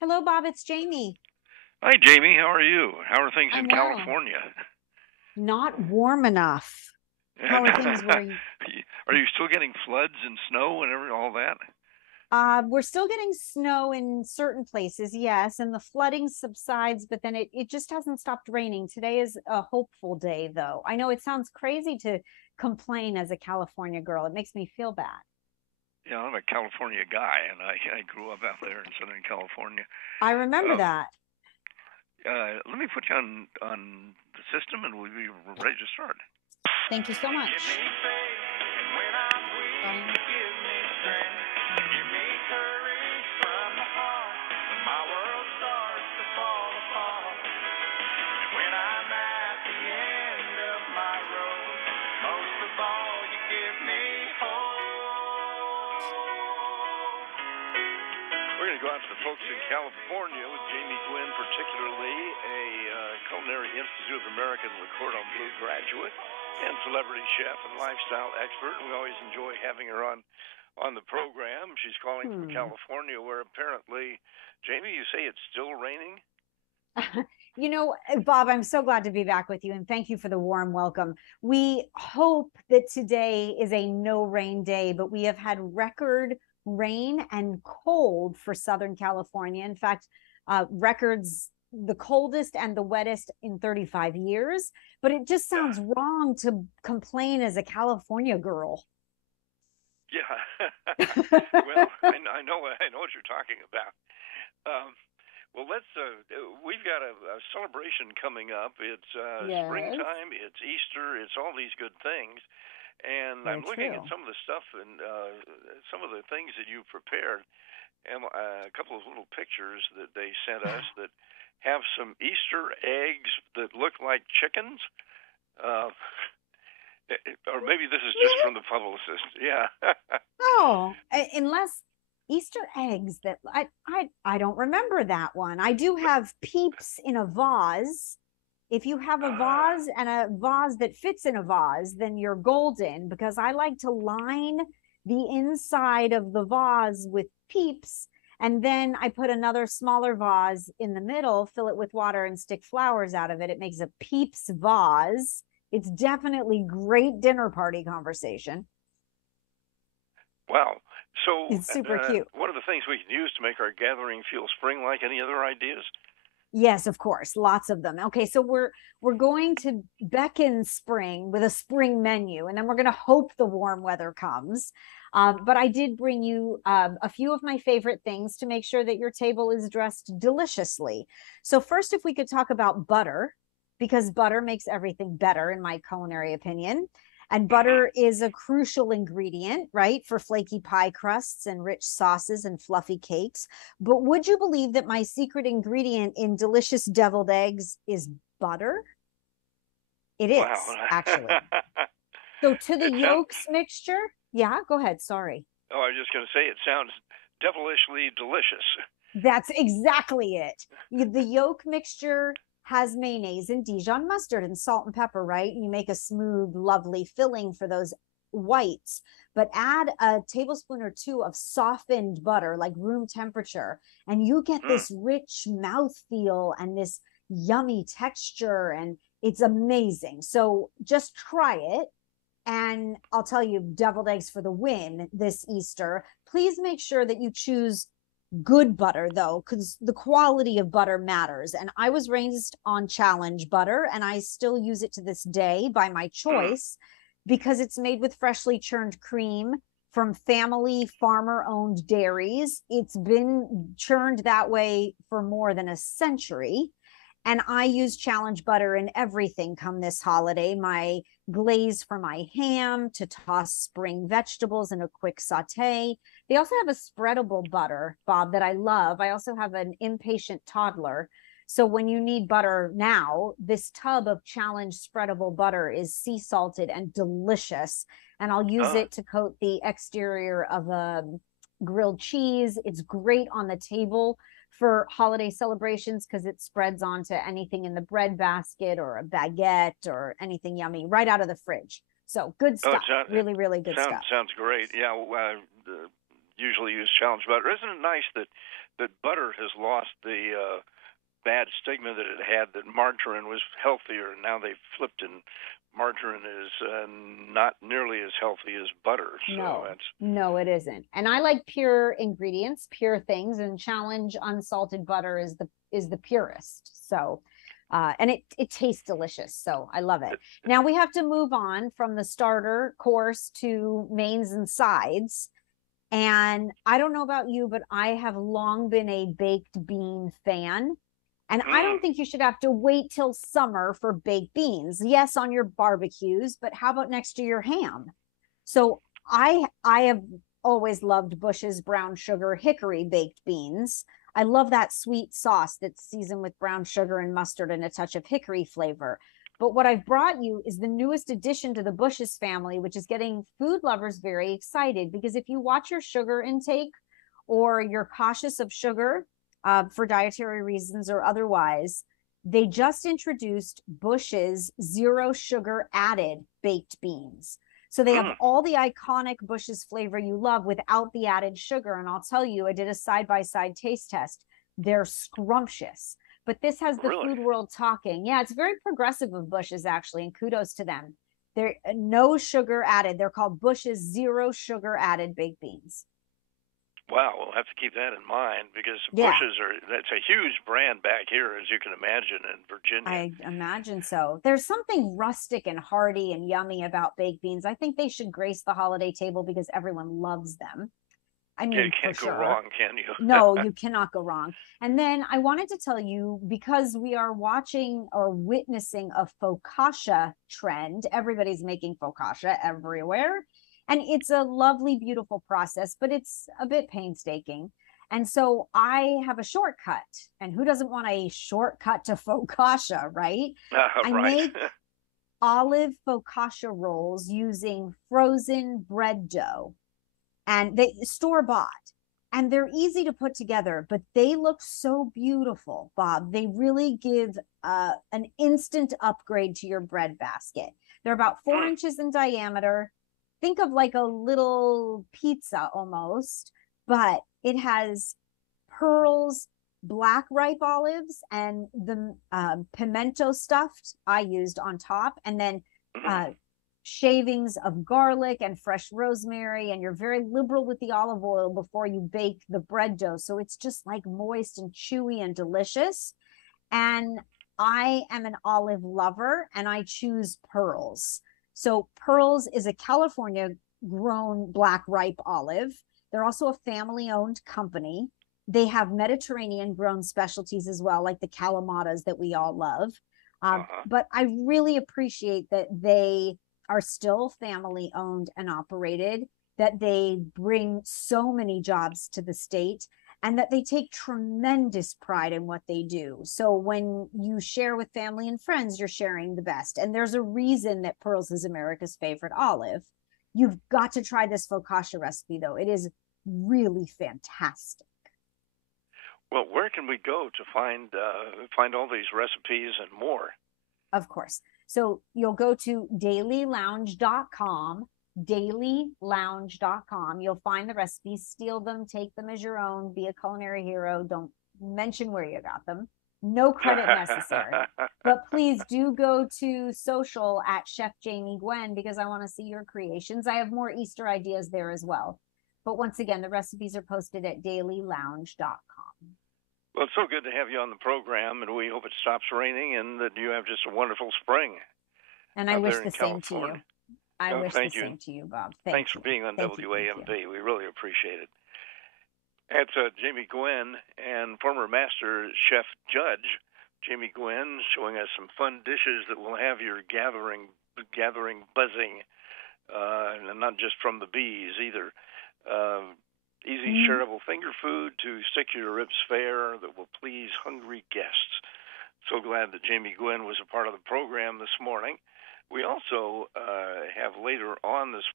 Hello, Bob. It's Jamie. Hi, Jamie. How are you? How are things in I'm well. California? Not warm enough. How are things where you? Are you still getting floods and snow and all that? We're still getting snow in certain places, yes, and the flooding subsides, but then it just hasn't stopped raining. Today is a hopeful day, though. I know it sounds crazy to complain as a California girl. It makes me feel bad. Yeah, I'm a California guy, and I grew up out there in Southern California. I remember Uh, that. Let me put you on the system, and we'll be ready to start. Thank you so Give me much. faith, and when I'm weak, Brian. give me strength. Give me courage from the heart. When my world starts to fall apart, and when I'm at the end of my road, most of all, you give me hope. We're going to go out to the folks in California with Jamie Gwen, particularly a Culinary Institute of American Le Cordon Bleu graduate and celebrity chef and lifestyle expert. We always enjoy having her on the program. She's calling from Hmm. California, where apparently, Jamie, you say it's still raining? Bob, I'm so glad to be back with you and thank you for the warm welcome. We hope that today is a no rain day, but we have had record rain and cold for Southern California. In fact, records the coldest and the wettest in 35 years. But it just Yeah. sounds wrong to complain as a California girl. Yeah. Well, I know what you're talking about. Um, well, we've got a celebration coming up. It's Yes, springtime, it's Easter, it's all these good things. And very I'm looking at true. some of the stuff and some of the things that you've prepared, and a couple of little pictures that they sent us that have some Easter eggs that look like chickens. Uh, or maybe this is just Really? from the publicist. Yeah. Oh, unless Easter eggs that I don't remember that one. I do have peeps in a vase. If you have a Ah. vase and a vase that fits in a vase, then you're golden because I like to line the inside of the vase with peeps. And then I put another smaller vase in the middle, fill it with water, and stick flowers out of it. It makes a peeps vase. It's definitely great dinner party conversation. Wow. So, It's super cute. what are the things we can use to make our gathering feel spring-like? Any other ideas? Yes, of course, lots of them. Okay, so we're going to beckon spring with a spring menu, and then we're going to hope the warm weather comes. But I did bring you a few of my favorite things to make sure that your table is dressed deliciously. So first, if we could talk about butter, because butter makes everything better, in my culinary opinion. And Mm-hmm. butter is a crucial ingredient, right, for flaky pie crusts and rich sauces and fluffy cakes. But would you believe that my secret ingredient in delicious deviled eggs is butter? It is, Wow. actually. So to the It sounds. yolks mixture, yeah, go ahead. Sorry. Oh, I was just going to say it sounds devilishly delicious. That's exactly it. The yolk mixture has mayonnaise and Dijon mustard and salt and pepper, right? You make a smooth, lovely filling for those whites, but add a tablespoon or two of softened butter, like room temperature, and you get Mm. this rich mouth feel and this yummy texture, and it's amazing. So just try it. And I'll tell you, deviled eggs for the win this Easter. Please make sure that you choose good butter though, because the quality of butter matters. And I was raised on challenge butter and I still use it to this day by my Mm. choice because it's made with freshly churned cream from family farmer owned dairies. It's been churned that way for more than a century. And I use challenge butter in everything come this holiday. My glaze for my ham, to toss spring vegetables in a quick saute. They also have a spreadable butter, Bob, that I love. I also have an impatient toddler. So when you need butter now, this tub of challenge spreadable butter is sea salted and delicious. And I'll use Ah. it to coat the exterior of a grilled cheese. It's great on the table for holiday celebrations because it spreads onto anything in the bread basket or a baguette or anything yummy right out of the fridge. So good Oh, it stuff. sounds Really, really good sounds stuff. sounds great. Yeah. The usually use challenge butter. Isn't it nice that butter has lost the bad stigma that it had, that margarine was healthier, and now they've flipped, and margarine is not nearly as healthy as butter. So no, it isn't. And I like pure ingredients, pure things, and Challenge unsalted butter is the purest. So and it tastes delicious. So I love it. Now we have to move on from the starter course to mains and sides. And I don't know about you, but I have long been a baked bean fan. And I don't think you should have to wait till summer for baked beans. Yes, on your barbecues, but how about next to your ham? So I have always loved Bush's brown sugar hickory baked beans. I love that sweet sauce that's seasoned with brown sugar and mustard and a touch of hickory flavor. But what I've brought you is the newest addition to the Bush's family, which is getting food lovers very excited, because if you watch your sugar intake or you're cautious of sugar, for dietary reasons or otherwise, they just introduced Bush's zero sugar added baked beans. So they have all the iconic Bush's flavor you love without the added sugar. And I'll tell you, I did a side-by-side taste test. They're scrumptious. But this has the food world talking. Yeah, it's very progressive of Bush's, actually, and kudos to them. They're no sugar added. They're called Bush's zero sugar added baked beans. Wow, we'll have to keep that in mind, because Bush's that's a huge brand back here, as you can imagine, in Virginia. I imagine so. There's something rustic and hearty and yummy about baked beans. I think they should grace the holiday table because everyone loves them. I mean, you can't go wrong, can you? No, you cannot go wrong. And then I wanted to tell you, because we are watching or witnessing a focaccia trend. Everybody's making focaccia everywhere. And it's a lovely, beautiful process, but it's a bit painstaking. And so I have a shortcut. And who doesn't want a shortcut to focaccia, right? I make olive focaccia rolls using frozen bread dough. And they store-bought. And they're easy to put together, but they look so beautiful, Bob. They really give an instant upgrade to your bread basket. They're about 4 inches in diameter. Think of like a little pizza almost, but it has pearls, black ripe olives, and the pimento stuffed I used on top, and then shavings of garlic and fresh rosemary. And you're very liberal with the olive oil before you bake the bread dough. So it's just like moist and chewy and delicious. And I am an olive lover, and I choose pearls. So Pearls is a California grown black ripe olive. They're also a family owned company. They have Mediterranean grown specialties as well, like the Kalamatas that we all love. But I really appreciate that they are still family owned and operated, that they bring so many jobs to the state, and that they take tremendous pride in what they do. So when you share with family and friends, you're sharing the best. And there's a reason that Pearls is America's favorite olive. You've got to try this focaccia recipe, though. It is really fantastic. Well, where can we go to find all these recipes and more? Of course. So you'll go to dailylounge.com, dailylounge.com. You'll find the recipes, steal them, take them as your own, be a culinary hero. Don't mention where you got them. No credit necessary. But please do go to social at Chef Jamie Gwen, because I want to see your creations. I have more Easter ideas there as well. But once again, the recipes are posted at dailylounge.com. Well, it's so good to have you on the program, and we hope it stops raining and that you have just a wonderful spring. And I wish the same to you. I wish the same to you, Bob. Thanks for being on WAMV. We really appreciate it. That's Jamie Gwen, and former master chef judge Jamie Gwen, showing us some fun dishes that will have your gathering buzzing, and not just from the bees either. Easy, shareable finger food to stick to your ribs fare that will please hungry guests. So glad that Jamie Gwen was a part of the program this morning. We also have later on this